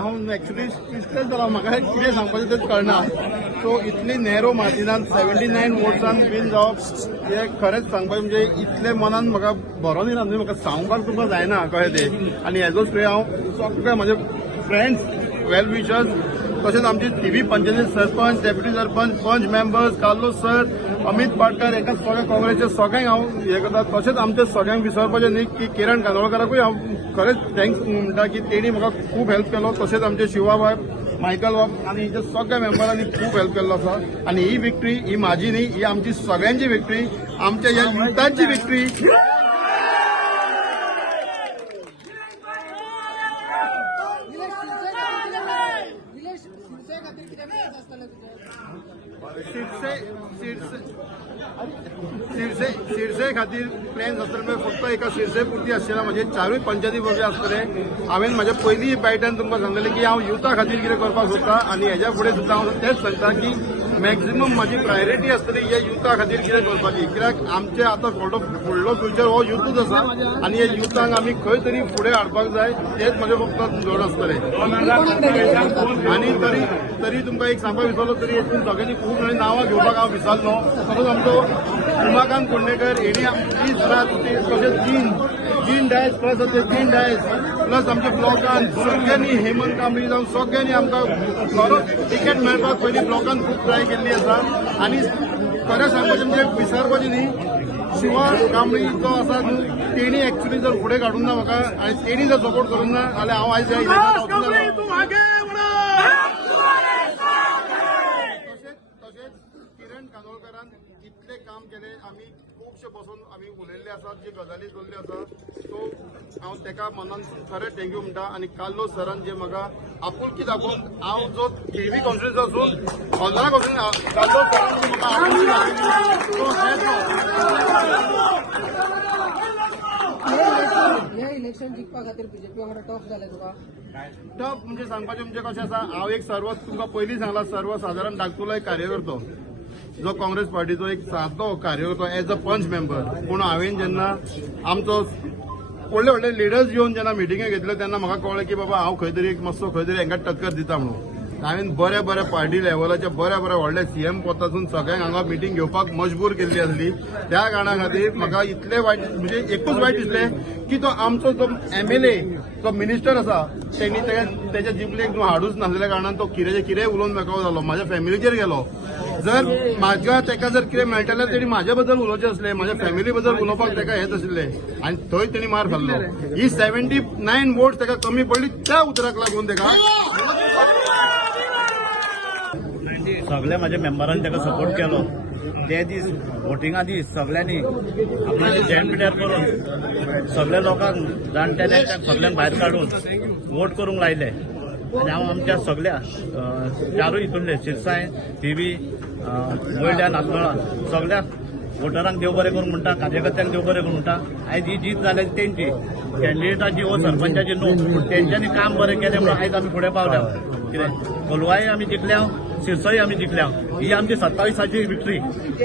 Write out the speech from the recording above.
हांव एक्चुअली इतलेंच जालां म्हाका कितें सांगपाचें तेच कळना. सो इतली नॅरो मार्जिनान 79 वोट्सान विन जावप हे खरेंच सांगपाचें म्हणजे इतले मनान म्हाका बरो न्ही म्हणजे म्हाका सांगपाक तुमकां जायना कळ्ळें तें. आनी हेजो श्रेय हांव सगळे म्हजे फ्रेंड्स वेल विशर्स तशेंच आमचे टीव्ही पंचायती सरपंच डेप्युटी सरपंच पंच members Carlos sir Amit Patkar एका सगळ्या काँग्रेसच्या सगळ्यांक हांव हे करता. तशेंच आमच्या सगळ्यांक विसरपाचें न्ही की किरण कांदोळकराकूय हांव खरेंच थँक्स म्हणटा की तेणी म्हाका खूब हेल्प केलो. तशेंच आमचे शिवा बाब मायकल बाब आनी हिच्या सगळ्या मेंबरांनी खूब हेल्प केल्लो आसा. आनी ही विक्ट्री ही म्हाजी न्ही, ही आमची सगळ्यांची विक्ट्री, आमच्या ह्या युथांची विक्ट्री. शिरसे खातीर प्लॅन्स आसतले फक्त एका शिरसे पुरती आसचेना, म्हणजे चारूय पंचायती वगैरे आसतले. हांवें म्हाज्या पयलीं बायटान तुमकां सांगलेलें की हांव युथा खातीर कितें करपाक सोदता आनी हेज्या फुडें सुद्दां हांव तेच सांगता की मॅक्झिमम म्हाजी प्रायोरिटी आसतली हे युथा खातीर कितें करपाची. कित्याक आमचे आतां फुडलो फ्युचर हो युथूच आसा आनी हे युथांक आमी खंय तरी फुडें हाडपाक जाय हेच म्हजें फक्त धोरण आसतलें. आनी तरी तुमकां एक सांगपाक विसरलो तरी हेतून सगळ्यांनी खूब नांवां घेवपाक हांव विसरलो. सपोज आमचो उमाकांत कोंडेकर हेणी दीस रात तशेंच तीन डायस प्लस ते 3 डायस प्लस आमच्या ब्लॉकान सगळ्यांनी हेमंत कांबळी जावन सगळ्यांनी आमकां खरोच टिकेट मेळपाक पयलीं ब्लॉकान खूब ट्राय केल्ली आसा. आनी खरें सांगपाचें म्हणजे विसरपाचें न्ही, शिवा कांबळी जो आसा न्हू तेणी एक्चुअली जर फुडें काडून ना म्हाका आनी तेणी जर सपोर्ट करूंक ना जाल्यार हांव आयज तशेंच किरण कांदोळकरान इतलें काम केलें. आमी खुबशे बसून आमी उलयल्ले आसात, जी गजाली चल्ल्यो आसा. सो हांव तेका मनान खरें थँक्यू म्हणटा. आनी कार्लोस सरान जे म्हाका आपुलकी दाखोवन हांव जो केवी कॉन्फरन्स आसून 15 कॉन्फरन्स कार्लोस सरान म्हाका आपुलकी हे इलेक्शन जिखपा खातीर बीजेपी वांगडा टफ जालें तुका? टफ म्हणजे सांगपाचें म्हणजे कशें आसा, हांव एक तुमकां पयलीं सांगला सर्वसाधारण धाकटुलो एक कार्यकर्तो जो काँग्रेस पार्टीचो एक सादो कार्यकर्तो एज अ पंच मेंबर. पूण हांवें जेन्ना आमचो व्हडले व्हडले लिडर्स येवन जेन्ना मिटिंगे घेतल्यो तेन्ना म्हाका कळ्ळें की बाबा हांव खंय तरी एक मातसो खंय तरी हांकां टक्कर दिता म्हणून. हांवें बऱ्या पार्टी लेवलाच्या बऱ्या व्हडल्या सीएम पदासून सगळ्यांक हांगा मिटींग घेवपाक मजबूर केल्ली आसली. त्या कारणा खातीर म्हाका इतलें वायट म्हणजे एकूच वायट दिसलें की तो आमचो जो MLA जो मिनिस्टर आसा तेणी तेच्या जिबलेक न्हू हाडूच नासलेल्या कारणान तो कितें उलोवन मेकळो जालो, म्हाज्या फॅमिलीचेर गेलो. जर म्हाका तेका जर कितें मेळटलें जाल्यार तेणी म्हाज्या बद्दल उलोवचें आसलें, म्हाज्या फॅमिली बद्दल उलोवपाक तेका हेच आशिल्लें आनी थंय तेणी मार खाल्लो. ही 79 वोट्स तेका कमी पडली त्या उतराक लागून तेका सगळ्या माझ्या मेंबरांनी ताका सपोर्ट केलो. ते दीस वोटिंगा दीस सगळ्यांनी आपल्याची जॉईंट मिटिंग करून सगळ्या लोकांक जाणट्यांक सगळ्यांक भायर काढून वोट करूंक लायले. आनी हांव आमच्या सगळ्या चारूय हितूंतले शिरसाय टीव्ही वयल्यान आसमेळा सगळ्या वोटरांक देव बरें करूं म्हणटा, कार्यकर्त्यांक देव बरें करूं म्हणटा. आयज ही जीत जाल्या तेंची कॅन्डिडेटाची व सरपंचाची न्हू पूण तेंच्यांनी काम बरें केलें म्हणून आयज आमी फुडें पावल्या. कितें कोलवाय आमी जिखल्या, शिरसाय आमी जिखल्या. ही आमची 27वी विक्ट्री.